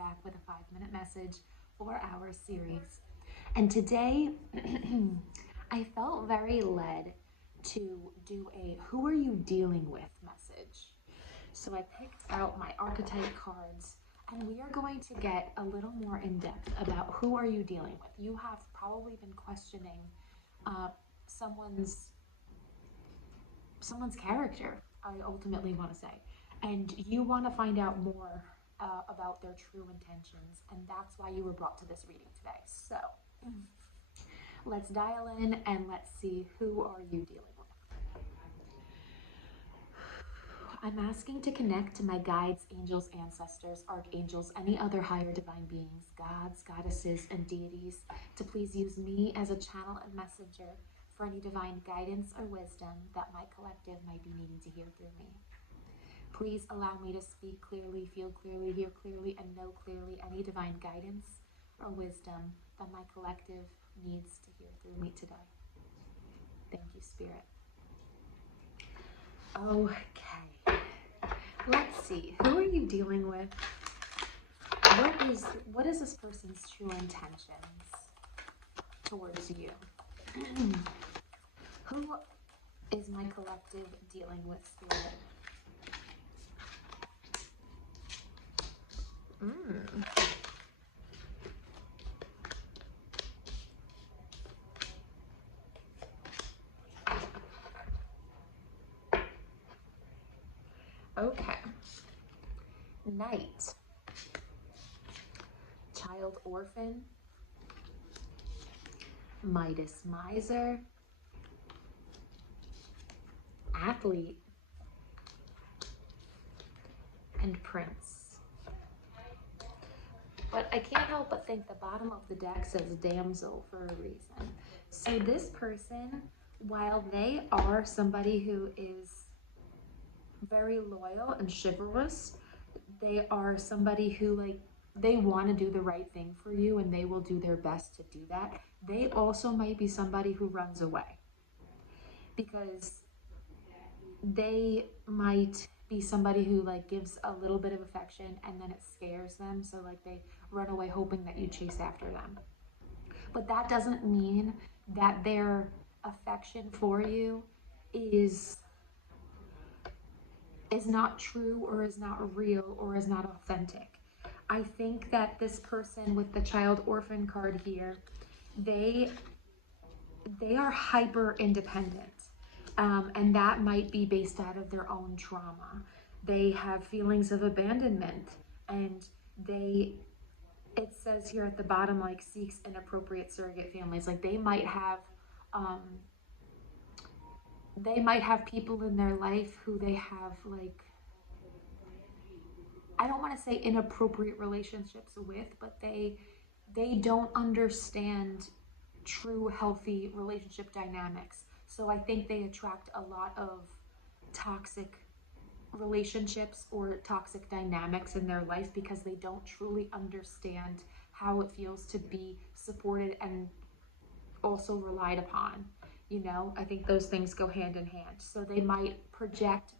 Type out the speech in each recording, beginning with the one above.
back with a 5-minute message for our series. And today, I felt very led to do a who are you dealing with message. So I picked out my archetype cards, and we are going to get a little more in depth about who are you dealing with. You have probably been questioning someone's character, I ultimately want to say, and you want to find out more about their true intentions, and that's why you were brought to this reading today. So let's dial in and let's see, who are you dealing with? I'm asking to connect to my guides, angels, ancestors, archangels, any other higher divine beings, gods, goddesses, and deities to please use me as a channel and messenger for any divine guidance or wisdom that my collective might be needing to hear through me. Please allow me to speak clearly, feel clearly, hear clearly, and know clearly any divine guidance or wisdom that my collective needs to hear through me today. Thank you, Spirit. Okay, let's see. Who are you dealing with? What is this person's true intentions towards you? Who is my collective dealing with, Spirit? Okay. Knight. Child orphan. Midas miser. Athlete. And prince. But I can't help but think the bottom of the deck says damsel for a reason. So this person, while they are somebody who is very loyal and chivalrous, they are somebody who, they want to do the right thing for you, and they will do their best to do that. They also might be somebody who runs away, because they might be somebody who gives a little bit of affection and then it scares them, so they run away hoping that you chase after them. But that doesn't mean that their affection for you is not true, or is not real, or is not authentic. I think that this person with the child orphan card here, they are hyper independent, and that might be based out of their own trauma. They have feelings of abandonment, and it says here at the bottom, seeks inappropriate surrogate families. They might have people in their life who they have, I don't want to say inappropriate relationships with, but they don't understand true healthy relationship dynamics. So I think they attract a lot of toxic relationships or toxic dynamics in their life, because they don't truly understand how it feels to be supported and also relied upon. I think those things go hand in hand. So they might project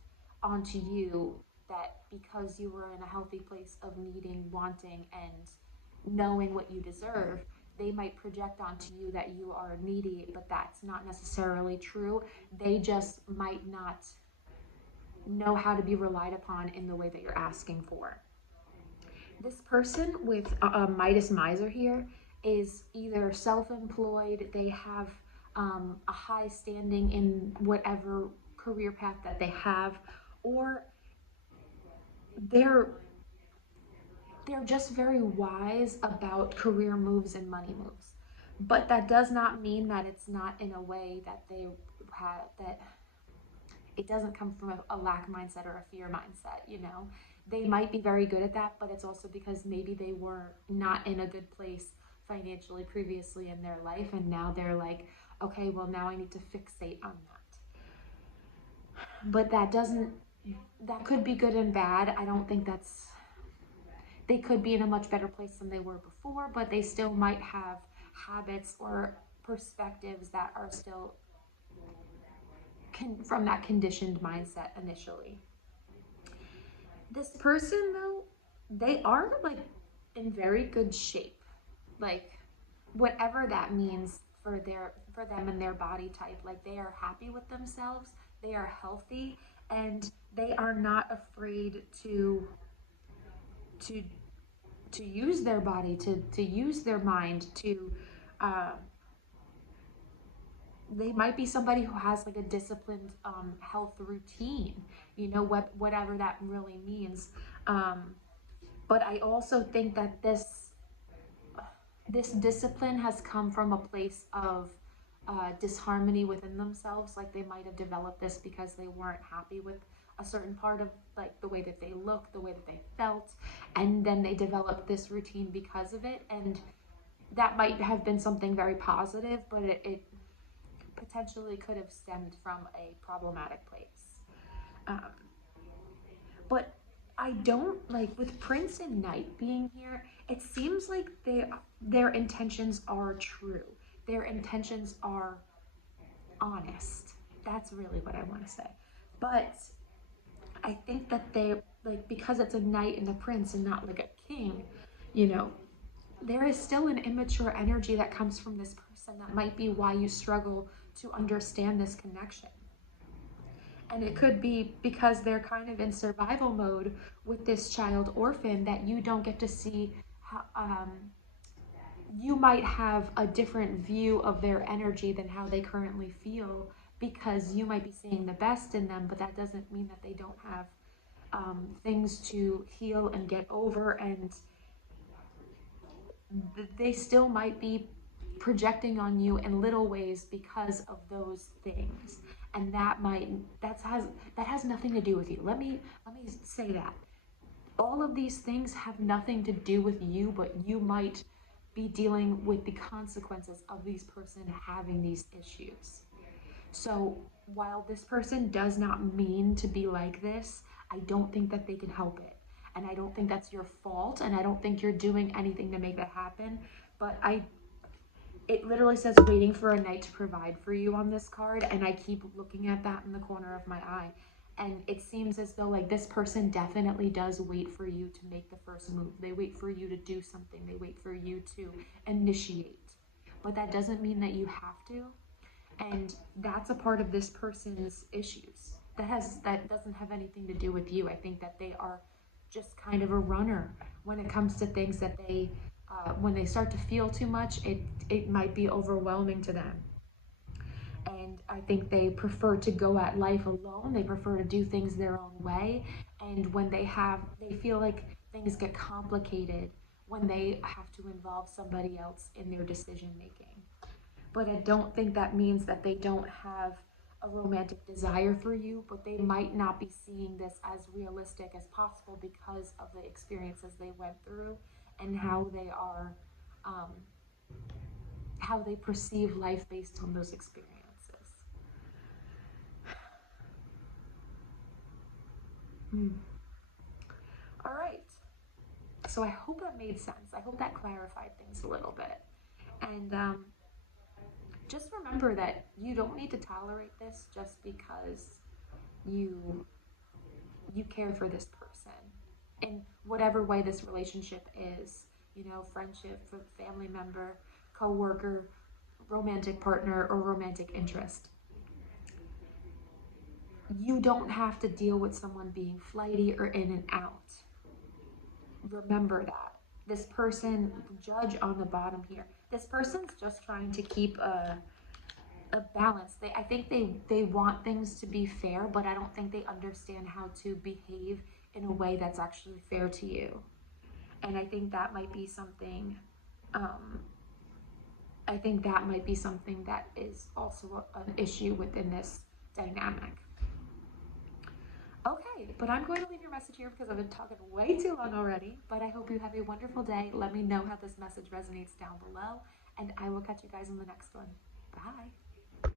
onto you that because you were in a healthy place of needing, wanting, and knowing what you deserve, they might project onto you that you are needy, but that's not necessarily true. They just might not know how to be relied upon in the way that you're asking for. This person with Midas miser here is either self-employed, they have a high standing in whatever career path that they have, or they're just very wise about career moves and money moves. But that does not mean that it's not in a way that they have, that it doesn't come from a lack mindset or a fear mindset. They might be very good at that, but it's also because maybe they were not in a good place financially previously in their life, and now they're like, okay, well, now I need to fixate on that. But that could be good and bad. I don't think they could be in a much better place than they were before, but they still might have habits or perspectives that are still from that conditioned mindset initially. This person, though, they are in very good shape. Like whatever that means for them and their body type. Like they are happy with themselves, they are healthy, and they are not afraid to to use their body, to use their mind, to uh, they might be somebody who has like a disciplined health routine, you know, whatever that really means. um, but I also think that this discipline has come from a place of disharmony within themselves. Like they might have developed this because they weren't happy with a certain part of like the way that they looked, the way that they felt, and then they developed this routine because of it. And that might have been something very positive, but it potentially could have stemmed from a problematic place. Um, but I don't like with Prince and Knight being here. It seems like their intentions are true. Their intentions are honest. That's really what I want to say. But I think that they like because it's a knight and a prince and not like a king, you know, there is still an immature energy that comes from this person that might be why you struggle to understand this connection. And it could be because they're kind of in survival mode with this child orphan that you don't get to see how, you might have a different view of their energy than how they currently feel because you might be seeing the best in them, but that doesn't mean that they don't have things to heal and get over, and they still might be projecting on you in little ways because of those things. And that has nothing to do with you. Let me say that all of these things have nothing to do with you, but you might be dealing with the consequences of this person having these issues. So while this person does not mean to be like this, I don't think that they can help it. And I don't think that's your fault. And I don't think you're doing anything to make that happen. But it literally says waiting for a knight to provide for you on this card. And I keep looking at that in the corner of my eye. And it seems as though like this person definitely does wait for you to make the first move. They wait for you to do something. They wait for you to initiate. But that doesn't mean that you have to. And that's a part of this person's issues that doesn't have anything to do with you. I think that they are just kind of a runner when it comes to things that they when they start to feel too much, it might be overwhelming to them. And I think they prefer to go at life alone. They prefer to do things their own way. And when they feel like things get complicated when they have to involve somebody else in their decision making. But I don't think that means that they don't have a romantic desire for you, but they might not be seeing this as realistic as possible because of the experiences they went through and um, how they perceive life based on those experiences. Hmm. All right. So I hope that made sense. I hope that clarified things a little bit. And just remember that you don't need to tolerate this just because you you care for this person in whatever way this relationship is, you know, friendship, family member, co-worker, romantic partner, or romantic interest. You don't have to deal with someone being flighty or in and out. Remember that. This person, judge on the bottom here, this person's just trying to keep a balance. I think they want things to be fair, but I don't think they understand how to behave in a way that's actually fair to you. And I think that might be something. Um, I think that might be something that is also an issue within this dynamic. Okay, but I'm going to leave your message here because I've been talking way too long already. But I hope you have a wonderful day. Let me know how this message resonates down below, and I will catch you guys in the next one. Bye.